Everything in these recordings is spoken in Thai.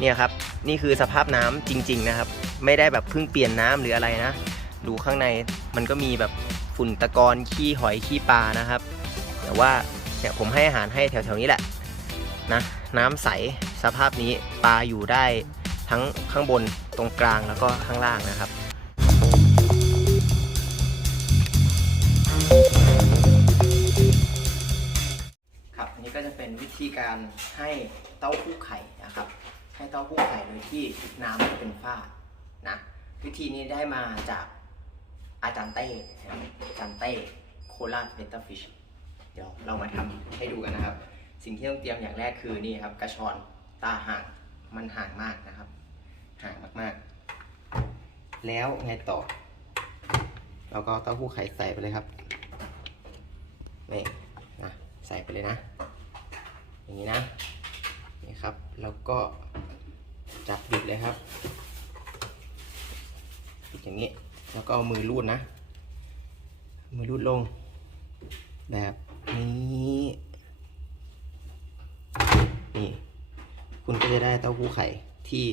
เนี่ยครับ นี่คือสภาพน้ำจริง ๆ นะครับ ไม่ได้แบบเพิ่งเปลี่ยนน้ำหรืออะไรนะ ดูข้างในมันก็มีแบบฝุ่นตะกอนขี้หอยขี้ปลานะครับ แต่ว่าเนี่ยผมให้อาหารให้แถวๆนี้แหละนะน้ำใสสภาพนี้ปลาอยู่ได้ทั้งข้างบนตรงกลางแล้วก็ข้างล่างนะครับ ก็จะเป็นวิธีการให้เต้าหู้ไข่นะครับ ให้เต้าหู้ไข่โดยที่น้ำเป็นฝ้านะวิธีนี้ได้มาจากอาจารย์เต้อาจารย์เต้โคราชเบต้าฟิชเดี๋ยวเรามาทำให้ดูกันนะครับ สิ่งที่ต้องเตรียมอย่างแรกคือนี่ครับกระชอนตาห่างมันห่างมากนะครับ ห่างมากๆ แล้วไงต่อ เราก็เต้าหู้ไข่ใส่ไปเลยครับนี่นะใส่ไปเลยนะ อย่างนี้นะนี่ครับ แล้วก็จับบิดเลยครับบิดอย่างนี้ แล้วก็เอามือรูดนะ มือรูดลง แบบนี้นี่ คุณก็จะได้เต้าหู้ไข่ที่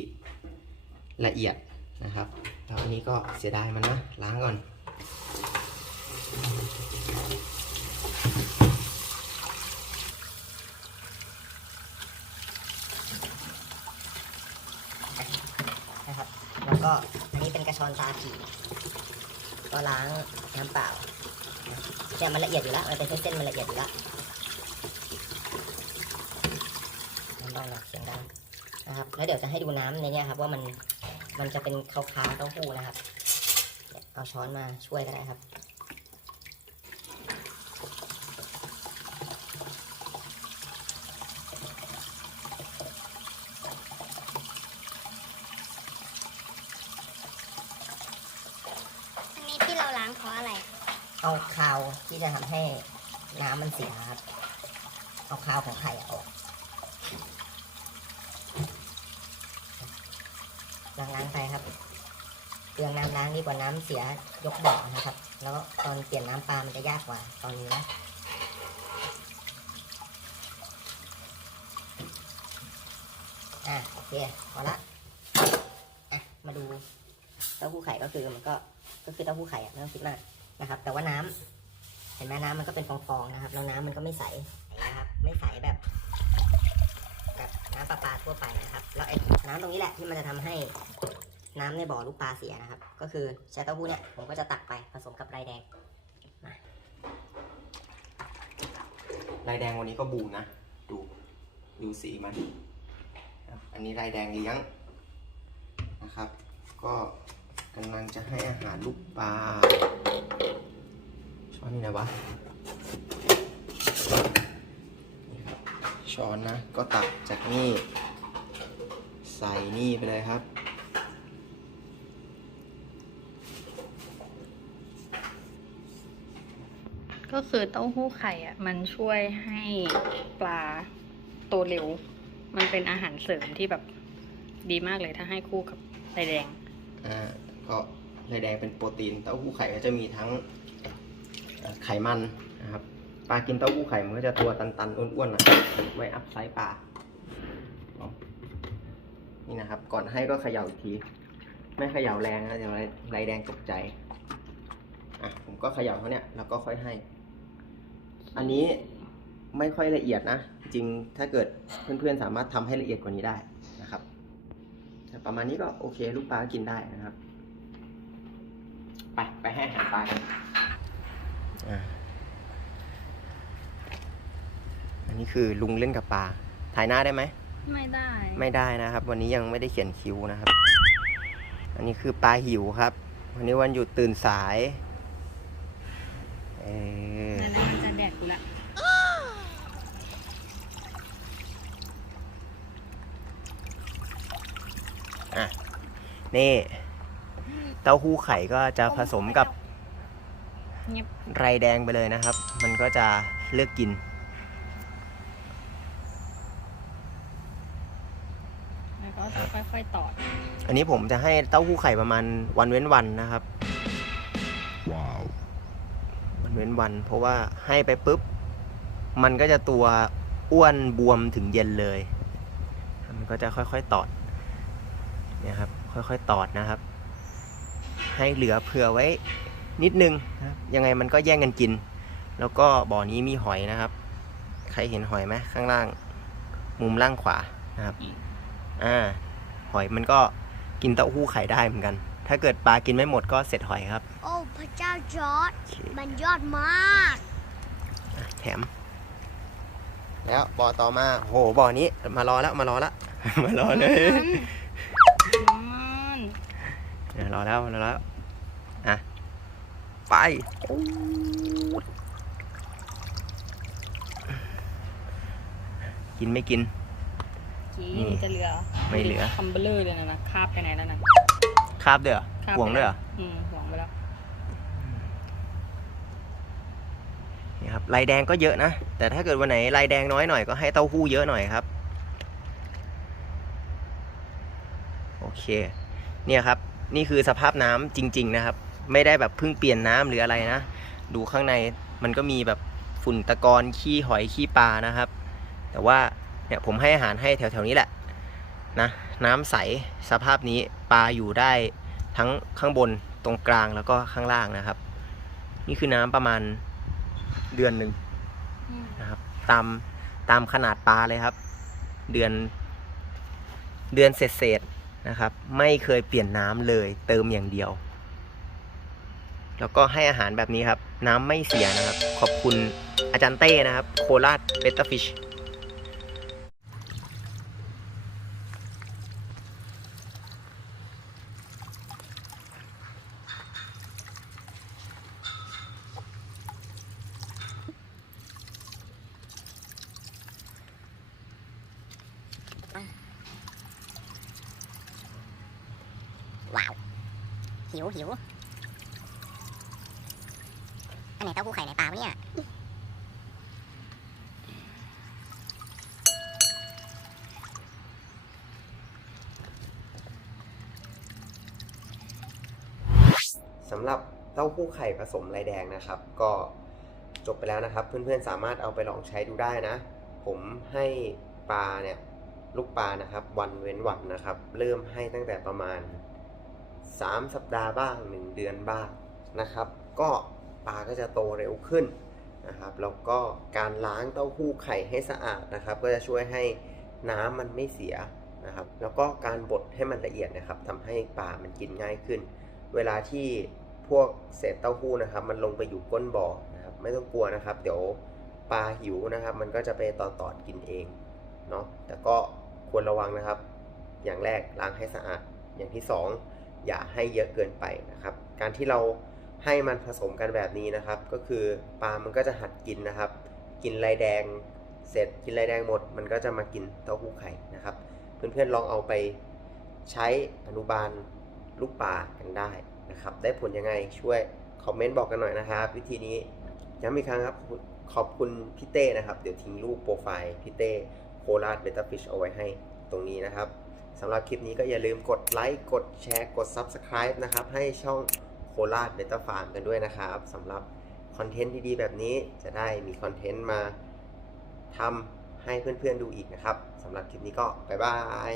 ละเอียดนะครับแล้วอันนี้ก็เสียดายมันนะ ล้างก่อน นะครับ แล้วก็อันนี้เป็นกระ ช้อนตาผีก็ล้างน้ำเปล่าเนี่ยมันละเอียดอยู่แล้วมันเป็นเส้นๆมันละเอียดอยู่แล้วน้ำบ้านเราเสียงดังนะครับแล้วเดี๋ยวจะให้ดูน้ำในนี้ครับว่ามันมันจะเป็นขาวๆเต้าหู้นะครับเนี่ยเอาช้อนมาช่วยก็ได้ครับ อันนี้ที่เราล้างเพราะอะไร เอาคาวที่จะทำให้น้ำมันเสียครับ เอาคาวของไข่ออกล้างๆไปครับเปลืองน้ำล้างดีกว่าน้ำเสียยกบ่อนะครับ แล้วตอนเปลี่ยนน้ำปลามันจะยากกว่าตอนนี้นะอะโอเคพอละอะมาดูเต้าหู้ไข่ก็คือมันก็ ก็คือเต้าหู้ไข่อะไม่ต้องคิดมากนะครับ แต่ว่าน้ำเห็นไหมน้ำมันก็เป็นฟองๆนะครับ แล้วน้ำมันก็ไม่ใสนะครับ ไม่ใสแบบ แบบน้ำประปลาทั่วไปนะครับ แล้วไอ้น้ำตรงนี้แหละที่มันจะทำให้น้ำในบ่อลูกปลาเสียนะครับ ก็คือใช้เต้าหู้เนี่ยผมก็จะตักไปผสมกับไรแดงลายแดงวันนี้ก็บูมนะ ดูดูสีมัน อันนี้ลายแดงเลี้ยงนะครับ ก็ กำลังจะให้อาหารลูกปลาช้อนนี่นะวะนี่ครับช้อนนะ ก็ตักจากนี่ ใส่นี่ไปเลยครับก็คือเต้าหู้ไข่อะ มันช่วยให้ปลาโตเร็ว มันเป็นอาหารเสริมที่แบบดีมากเลยถ้าให้คู่กับไข่แดงอ่า ก็ลายแดงเป็นโปรตีนเต้าหู้ไข่ก็จะมีทั้งไขมันนะครับปลากินเต้าหู้ไข่มันก็จะตัวตันๆอ้วนๆน่อยไว้อัพไซส์ปลาเนี่นะครับ ก่อนให้ก็เขย่าอีกที ไม่เขย่าแรงนะเดี๋ยวลายแดงตกใจอะผมก็เขย่าเขาเนี่ยแล้วก็ค่อยให้ อันนี้ไม่ค่อยละเอียดนะ จริงถ้าเกิดเพื่อนๆสามารถทำให้ละเอียดกว่านี้ได้นะครับแต่ประมาณนี้ก็โอเค ลูกปลากินได้นะครับ ไป ไปให้อาหารปลากันอ่าอันนี้คือลุงเล่นกับปลา ถ่ายหน้าได้ไหม ไม่ได้ไม่ได้นะครับ วันนี้ยังไม่ได้เขียนคิ้วนะครับ อันนี้คือปลาหิวครับ วันนี้วันหยุดตื่นสาย เออนั่นน่าจะแดกกูละอะนี่เต้าหู้ไข่ก็จะผสมกับเงียบไรแดงไปเลยนะครับ มันก็จะเลือกกินแล้วก็จะค่อยๆตอด อันนี้ผมจะให้เต้าหู้ไข่ประมาณวันเว้นวันนะครับวันเว้นวัน เพราะว่าให้ไปปุ๊บ มันก็จะตัวอ้วนบวมถึงเย็นเลย มันก็จะค่อยๆตอด เนี่ยครับ ค่อยๆตอดนะครับ ให้เหลือเผื่อไว้นิดนึงนะครับยังไงมันก็แย่งกันกิน แล้วก็บ่อนี้มีหอยนะครับ ใครเห็นหอยไหมข้างล่าง มุมล่างขวานะครับอ่าหอยมันก็กินเต้าหู้ไข่ได้เหมือนกัน ถ้าเกิดปลากินไม่หมดก็เสร็จหอยครับ โอ้พระเจ้าจอร์ดโอเคมันยอดมากอะแถม แล้วบ่อต่อมาโหบ่อนี้มารอแล้วมารอแล้วมารอเลยมันเนี่ย รอแล้วรอแล้วอะไปอู้ดกินไม่กินกินี่นจะเหลือไม่เหลือคัมเบลเลอร์เลยนะนะคาบไปไหนแล้วนะคาบด้วยเหรอคาบห่วงด้วยเหรออืมห่วงไปแล้วนี่ครับลายแดงก็เยอะนะ แต่ถ้าเกิดวันไหนลายแดงน้อยหน่อยก็ให้เต้าหู้เยอะหน่อยครับ โอเค เนี่ยครับ นี่คือสภาพน้ำจริง ๆ นะครับ ไม่ได้แบบเพิ่งเปลี่ยนน้ำหรืออะไรนะ ดูข้างในมันก็มีแบบฝุ่นตะกอนขี้หอยขี้ปลานะครับ แต่ว่าเนี่ยผมให้อาหารให้แถวๆนี้แหละนะน้ำใสสภาพนี้ปลาอยู่ได้ทั้งข้างบนตรงกลางแล้วก็ข้างล่างนะครับ นี่คือน้ำประมาณเดือนหนึ่งนะครับ ตามตามขนาดปลาเลยครับ เดือน เดือนเศษๆ นะครับ ไม่เคยเปลี่ยนน้ำเลยเติมอย่างเดียว แล้วก็ให้อาหารแบบนี้ครับ น้ำไม่เสียนะครับ ขอบคุณอาจารย์เต้นะครับ โคราชเบต a ฟิชว้าว หิวหิวอันไหนเต้าหู้ไข่ไหนปลาวะเนี่ยสำหรับเต้าหู้ไข่ผสมลายแดงนะครับ ก็จบไปแล้วนะครับ เพื่อนๆสามารถเอาไปลองใช้ดูได้นะ ผมให้ปลาเนี่ยลูกปลานะครับ วันเว้นวันนะครับ เริ่มให้ตั้งแต่ประมาณ 3 สัปดาห์บ้าง 1 เดือนบ้างนะครับ ก็ปลาก็จะโตเร็วขึ้นนะครับแล้วก็การล้างเต้าหู้ไข่ให้สะอาดนะครับ ก็จะช่วยให้น้ำมันไม่เสียนะครับ แล้วก็การบดให้มันละเอียดนะครับทำให้ปลามันกินง่ายขึ้น เวลาที่พวกเศษเต้าหู้นะครับ มันลงไปอยู่ก้นบ่อนะครับ ไม่ต้องกลัวนะครับ เดี๋ยวปลาหิวนะครับ มันก็จะไปตอดตอดๆกินเองเนาะแต่ก็ควรระวังนะครับ อย่างแรกล้างให้สะอาดอย่างที่ส อย่าให้เยอะเกินไปนะครับ การที่เราให้มันผสมกันแบบนี้นะครับ ก็คือปลามันก็จะหัดกินนะครับ กินลายแดงเสร็จกินลายแดงหมด มันก็จะมากินเต้าหู้ไข่นะครับ เพื่อนๆลองเอาไปใช้อนุบาลลูกปลากันได้นะครับ ได้ผลยังไงช่วยคอมเมนต์บอกกันหน่อยนะครับ วิธีนี้ย้ำอีกครั้งครับขอบคุณพี่เต้นะครับ เดี๋ยวทิ้งรูปโปรไฟล์พี่เต้โคราชเบต้าฟิชเอาไว้ให้ตรงนี้นะครับ สำหรับคลิปนี้ก็อย่าลืมกดไลค์ กดแชร์ กด Subscribe นะครับ ให้ช่องโคราชเบต้าฟาร์มกันด้วยนะครับสำหรับคอนเทนต์ดีๆ แบบนี้จะได้มีคอนเทนต์มาทำให้เพื่อนๆดูอีกนะครับสำหรับคลิปนี้ก็บ๊ายบาย